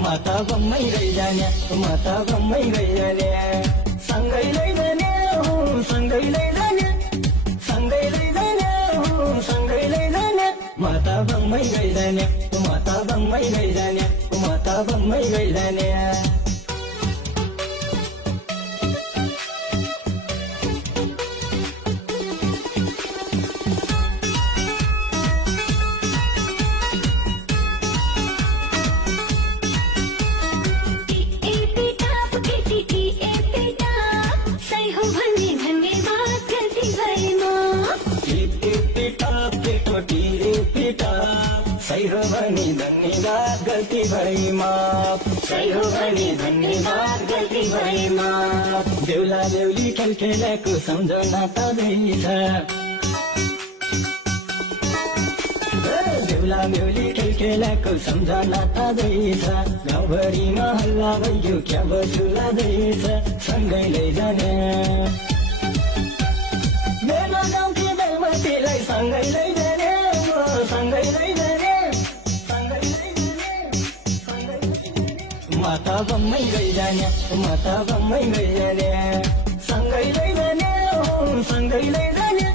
माता बम्मै लैजाने माता बम्मै लैजाने सँगै लैजाने सँगै लैजाने सँगै लैजाने सँगै लैजाने माता बम्मै लैजाने माता बम्मै लैजाने माता बम्मै लैजाने सही हो भने धन्यवाद गल्ती भएमा सही हो भने धन्यवाद गल्ती भएमा बेहुला बेहुली खेलखेलाको सम्झना तदैछ बेहुला बेहुली खेलखेलाको सम्झना तदैछ गाउँभरिमा हल्ला भयो क्या बसुलादैछ सँगै लैजाने बेला गाउँकी बेलमतीलाई सँगै लैजाने सँगै लैजाने माता बम्मै लैजाने माता बम्मै लैजाने सँगै लैजाने सँगै लैजाने